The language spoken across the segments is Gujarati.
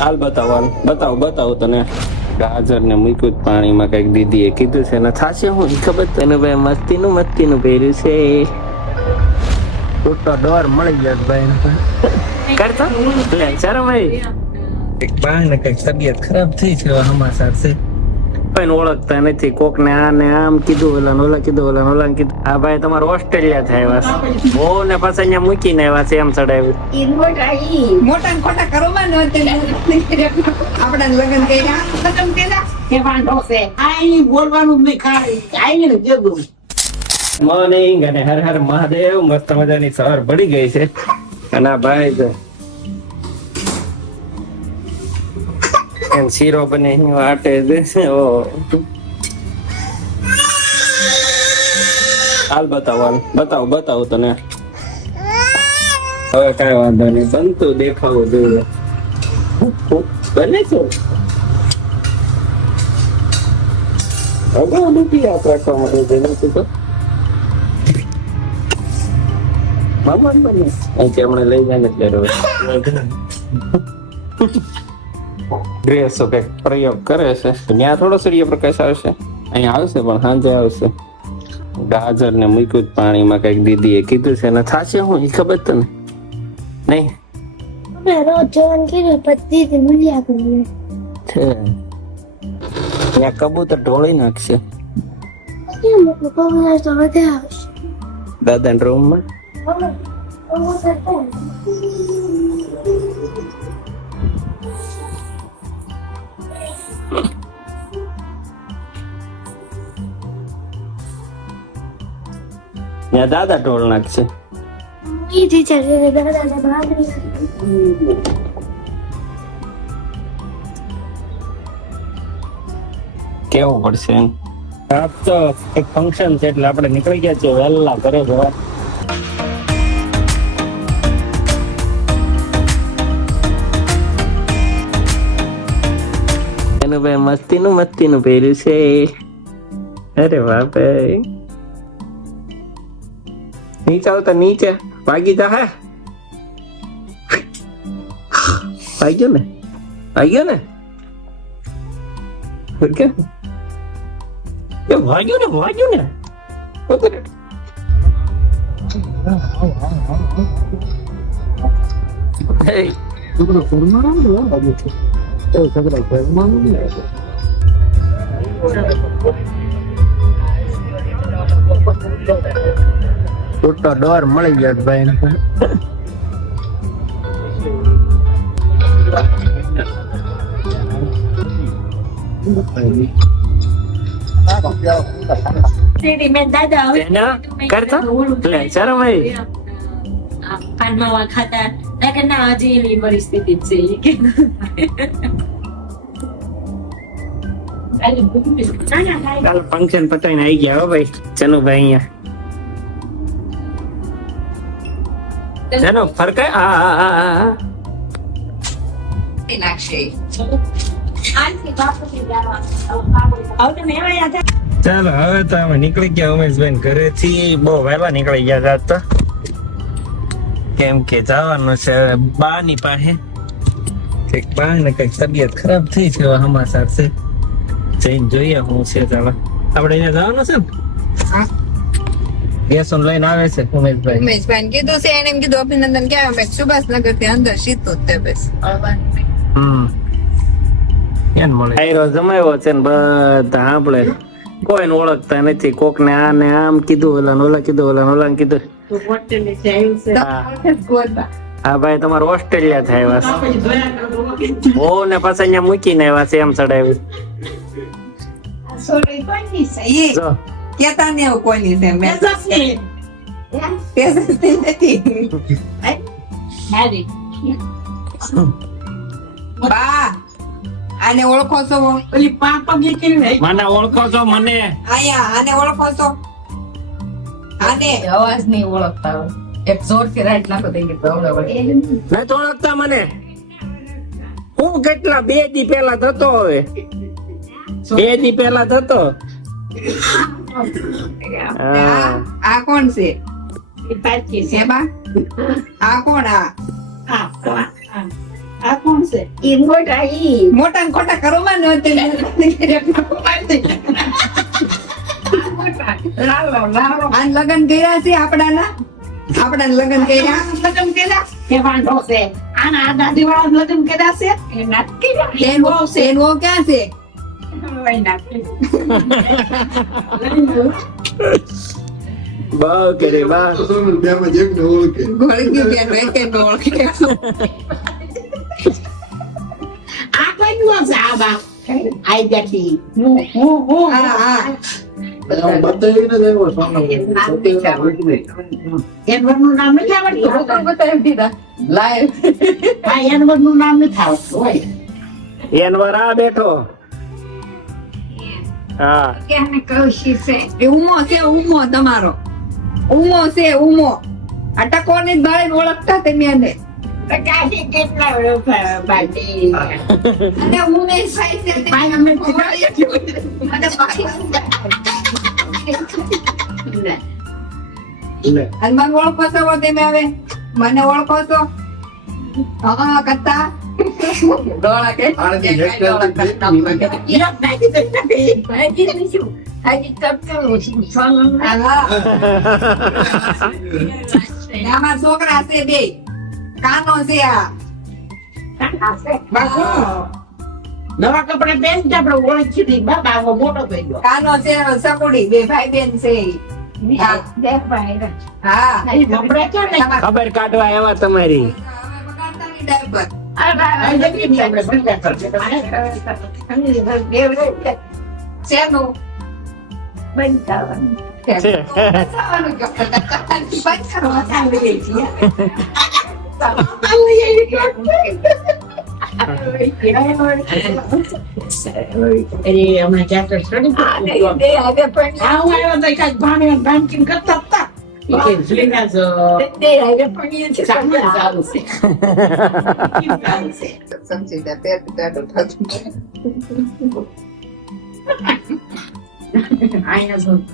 હાલ બતાવો તને ગાજર ને મૂક્યું જ પાણીમાં, કઈક દીદીએ કીધું છે ને થાશે હું ખબર તને ભાઈ, મસ્તીનું પહેર્યું છે. તો ડોર મળી જાય ભાઈ કરતો લે શરમ ભાઈ એક બાય ને કઈક તબિયત ખરાબ થઈ છે હમાસાર છે પણ ઓળખતા નથી. કોક ને આ ને આમ કીધું, ઓલા કીધું. આ ભાઈ તમારે ઓસ્ટ્રેલિયા થાય વાસ બહુ ને પાછા અહીંયા મૂકીને આવ્યા છે એમ ચડાવ્યું. મોટા ને ખોટા કરો માં આપડા લગ્ન કર્યા કે વાંધો છે આઈ બોલવાનું નહીં ખાઈ આઈ ને કીધું મોર્નિંગ અને હર હર મહાદેવ. મસ્ત મજાની સવાર પડી ગઈ છે અને આ ભાઈ છે એમ શીરો બને વાટે છે. ઓ હાલ બતાવો તને. હવે કઈ વાંધો નહીં, બનતું દેખાવું જોઈએ. બને છે અગાઉ નથી યાદ રાખવા માટે નથી તો મામા બને અહીંથી હમણાં લઈ જાય ને એટલે ડ્રેસો કઈક પ્રયોગ કરે છે. ત્યાં થોડો સૂર્યપ્રકાશ આવશે, અહીંયા આવશે પણ સાંજે આવશે. ગાજર ને મૂક્યું જ પાણીમાં, કઈક દીદીએ કીધું છે ને થાશે હું એ ખબર તને નહીં. રોજ જવાનું કીધું પછી દીદી મળ્યા કરીએ છે ત્યાં કબૂતર ઢોળી નાખશે કબૂતર તો વધે આવશે દાદાના રૂમમાં. કબૂતર કોણ ત્યાં દાદા ઢોળ નાખશે. કીધી છે દાદાને ભાગી કેવું પડશે એમ. આપ તો એક ફંક્શન છે એટલે આપણે નીકળી ગયા છીએ વહેલા ઘરે જવા. એનું ભાઈ મસ્તીનું પહેર્યું છે. અરે વાહ ભાઈ, નીચે આવતા નીચે ભાગી જા. હે ભાગ્યો ને ભાગ્યું ને Hey. તો ડોર મળી જાય ભાઈ દીદી મેં દાદા કરતો લે શરમ ભાઈ કાનમાં ખાતા કે ના હજી એની પરિસ્થિતિ છે કે કાલ ફંક્શન પતાવીને આવી ગયા હો ભાઈ ચનુભાઈ અહીંયા. ચનો ફરકાય નાખશે ચાલો હવે તો અમે નીકળી ગયા ઉમેશભાઈ ઘરેથી. બહુ વહેલા નીકળી ગયા આજ તો, કેમ કે જવાનું છે બા ની પાસે. કઈક બા ને કઈક તબિયત ખરાબ થઈ છે હમાસાર છે, જઈને જોઈએ હું છે. ચાલો આપડે અહીંયા જવાનું છે ને. ગેસ લઈને આવે છે ઉમેશભાઈ કીધું છે એને કીધું અભિનંદન ક્યાં મેં સુભાષનગર થી અંદર સીધું જ તે બસ જમાયો છે ને બધા આપણે કોઈને ઓળખતા નથી. કોક ને આ ને આમ કીધું, ઓલા કીધું. હા ભાઈ તમારે ઓસ્ટ્રેલિયા થાય વાસ બહુ ને પાછા અહીંયા મૂકીને આવ્યા છે એમ ચડાવ્યું. કેતા ને એવું કોઈની છે નથી બા આને ઓળખો છો? મને ઓળખો છો? મને આયા આને ઓળખો છો? આને અવાજ નહીં ઓળખતા એક જોર થી રાઈટ નાખો તો નથી ઓળખતા મને. હું કેટલા 2 દી પહેલા થતો, હવે 2 દી પહેલા થતો. આ કોણ છે? આ કોણ? આ કોણ છે ઈ મોટા ઈ મોટા ને ખોટા કરો માં ન તે આન લગન કર્યા છે આપણા લગન કર્યા લગ્ન કર્યા કે વાંધો છે આના આ દાદી વાળા લગ્ન કર્યા છે એ નથી કર્યા એન વહુ ક્યાં છે બહુ કરે બા ગોળગ્યું બેન વેકે ઓળખે આ કઈ નું છે આ બા આઈ જતી હા એનવરનું નામ નથી આવડતું બતાવી દીધા લાઈવ હા એનવરનું નામ નથી આવડતું હોય એનવર આ બેઠો હા કેને કૌશી છે એ ઉમો તમારો ઉમો છે આ ટકોને જ બાળીને ઓળખતા તમે એને કાશી કેટલા બાકી અને ઉમેશ ભાઈ છે તે ભાઈ અમે અને ભાઈ અને મને ઓળખો છો તમે હવે મને ઓળખો છો હા કરતા ડોળા કે ભાજી શું ભાજી તડકેલું છે સોનું આમાં છોકરા છે બે કાનો છે આ નવા કપડા પહેરી આપણે ઓળખી નહીં બાબા મોટો થઈ ગયો કાનો છે સકુડી બે ભાઈ બેન છે હા દેખ ભાઈ હા કપડા ક્યાં નહીં ખબર કાઢવા આવ્યા તમારી ડાયપર શેનું બંધાવાનું હમણાં chapter study કરતો કરતા હતા શ્રીનાથ સારું છે સમજી દે પેટ પેટ થતું આઈને શું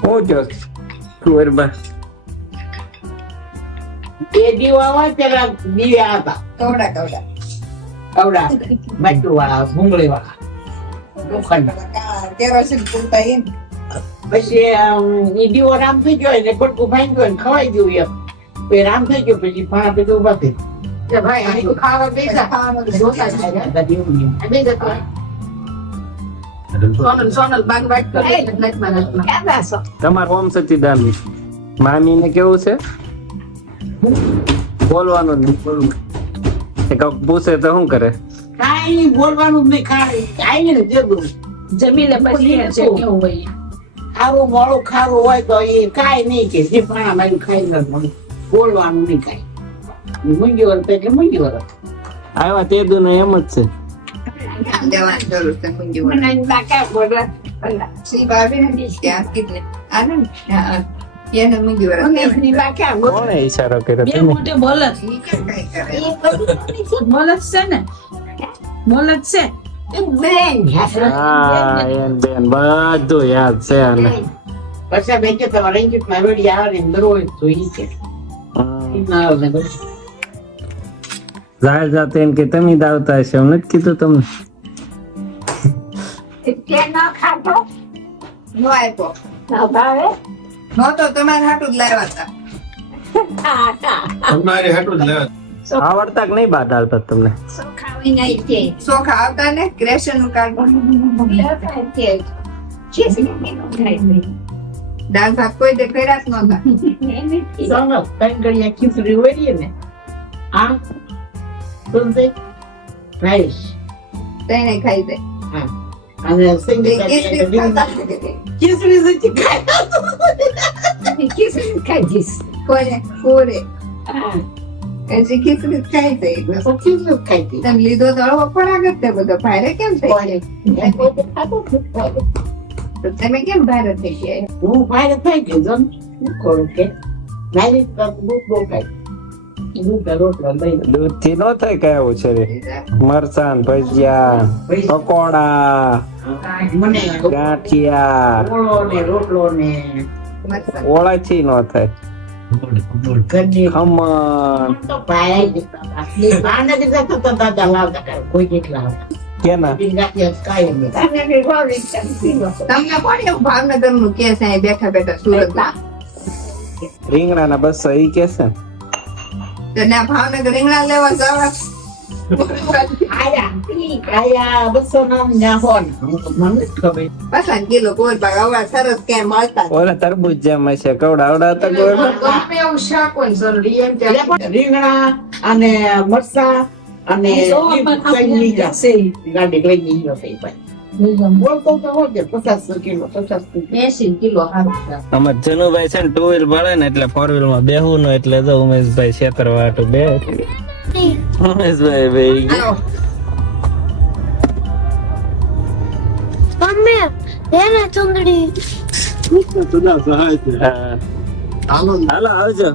પહોંચ્યો કુંવરબા એ દીવા હોય પેલા દીવા હતા કવડા કવડા બાટુ વાળા ભૂંગળી વાળા લોખંડ કેરોસીન પૂરતા એમ પછી એ દીવો રામ થઈ ગયો ને બટકું ભાંગી ગયો ને ખવાઈ ગયું એમ તો એ રામ થઈ ગયો પછી ભાણા પેલું ઉભા થઈ ભાઈ આ ખાવા બેસા ખાવાનું જોતા જાય સોનલ બાગ બાગ કરે નચમાં તમારું ઓમ સતીદાન મામી ને કેવું છે બોલવાનું જ નહીં પૂછે તો શું કરે કાઈ બોલવાનું નહીં ખાય કાઈ ને જેવું જમીને પછી કેવું હોય ખારું મોડું ખારું હોય તો એ કાઈ નહીં કે જે ભાણા મારું ખાઈ ન મળે બોલવાનું નહીં કાઈ મૂંગ્યો એટલે મૂંગ્યો આવ્યા તે દુ ને એમ જ છે દેવાની જરૂર છે મુંજી મને બાકા બોલા સી ભાભી ને ત્યાં કીધું આનંદ હા એને મુંજી વર ની બાકા કોણે ઈશારો કર્યો બે તમે મોટે બોલત બોલત છે ને બોલત છે બેન હા એન બેન બધું યાદ છે આને પછી બેન કે તમારે રંજીત માં વેડી આવે ને દરરોજ જોઈ છે ના આવે ને બસ જાહેર જાતે એમ કે તમે જ આવતા હશે હું નથી કીધું તમને કે ના ખાતો નો આપ્યો ના ભાવે નો તો તમારે હાટું જ લાવ્યા હતા તમારી હાટું જ લેવા આવડતા કે નહીં બાદ આવતા તમને સો ખાવી નહીં છે સોખા આવતા ને ક્રેશન નું કાર્ડ દાળ ભાત કોઈ દે કર્યા જ નહોતા સોનો કઈ ઘડિયા ખીચડી હોય ને આ સુનતે રાઈસ તેને ખાઈ દે અને સિંગી ખીચડી સચ્ચી ખાઈ કોને કોરે એસી ખીચડી ખાઈ દે ખીચડી ખાઈ તમે લીધો તો હળવો પડાગત તે બધો ભારે કેમ થઈ તો તમે કેમ ભારે થઈ ગયા હું ભાઈ થઈ ગયો જમ શું કરું કે નાની બહુ ખાઈ દૂધ થી નો થાય કયા છે રે મરચાં ભજીયા પકોડા મને ગાંઠિયા ઓળો ને રોટલો ને મરચાં. ઓળા થી નો થાય ઘરની ખમણ તો ભાઈ દીકરા. આને દીકરા તો દાદા લાવતા કરે, કોઈ કેટલા લાવતા. કેના પીંગાથી કાંઈ નહીં. આને બી ભાવે છે, પીવો છો. તમને કોણ એવું ભાવનગર નું કે છે અહીં બેઠા બેઠા સુરત રીંગણાના 200 ઈ કે છે તો ના ભાવનગર રીંગણા લેવા જવા આયા 200 નામ ન્યા હોય. મને જ ખબર. 5 કિલો ગોળ બાગ આવડા સરસ ક્યાંય મળતા જ. ઓલા તરબૂચ જેમ હશે કવડાવડા હતા ગોળ ગમે એવું શાક હોય ને જરૂરી એમ કે રીંગણા અને મરચાં અને કઈ લઈ જશે. ગાડી લઈ ગઈ હશે ભાઈ. બોલતો તો હોય 50 કિલો 80 કિલો હારું અમાર જનુભાઈ છે ને 2 વ્હીલ ભળે ને એટલે 4 વ્હીલ માં બેહવું ન એટલે જો ઉમેશભાઈ છેતરવા હાટુ બે ઉમેશભાઈ ભાઈ હાલો મમ્મી એને ચુંદડી હા. હાલો આવજો